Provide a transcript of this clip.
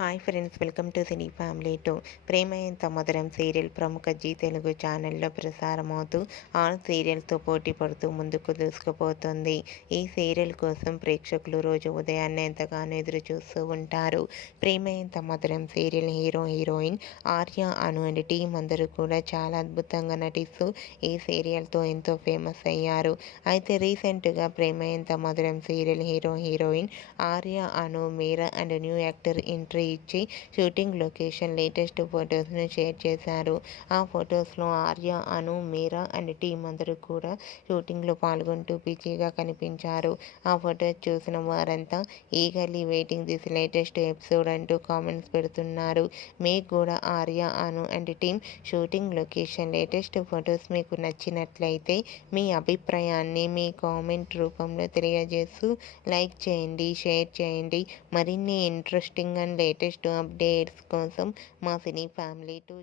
Hi friends, welcome to cine family two. Prema Entha Madhuram serial ప్రముఖ G Telugu ఛానల్లో ప్రసారమవుతూ all సీరియల్తో పోటీ పడుతూ ముందుకు దూసుకుపోతుంది. ఈ సీరియల్ కోసం ప్రేక్షకులు రోజు ఉదయాన్నే ఎంతగానో ఎదురు చూస్తూ ఉంటారు. ప్రేమ Entha Madhuram serial hero heroine Arya, Anu and team అందరూ కూడా చాలా అద్భుతంగా నటిస్తూ ఈ సీరియల్తో ఎంతో ఫేమస్ అయ్యారు. అయితే రీసెంట్గా ప్రేమ Entha Madhuram serial hero heroine Arya, Anu, Meera and new actor entry ఇచ్చి షూటింగ్ లొకేషన్ లేటెస్ట్ ఫొటోస్ను షేర్ చేశారు. ఆ ఫొటోస్లో ఆర్య, అను, మీరా అండ్ టీం అందరూ కూడా షూటింగ్లో పాల్గొంటూ బిజీగా కనిపించారు. ఆ ఫొటోస్ చూసిన వారంతా eagerly waiting this latest episode అంటూ కామెంట్స్ పెడుతున్నారు. మీకు కూడా Arya, Anu and team shooting location latest photos మీకు నచ్చినట్లయితే మీ అభిప్రాయాన్ని మీ కామెంట్ రూపంలో తెలియజేస్తూ లైక్ చేయండి, షేర్ చేయండి. మరిన్ని ఇంట్రెస్టింగ్ అండ్ లేటెస్ట్ అప్డేట్స్ కోసం మా సినీ ఫ్యామిలీ టూ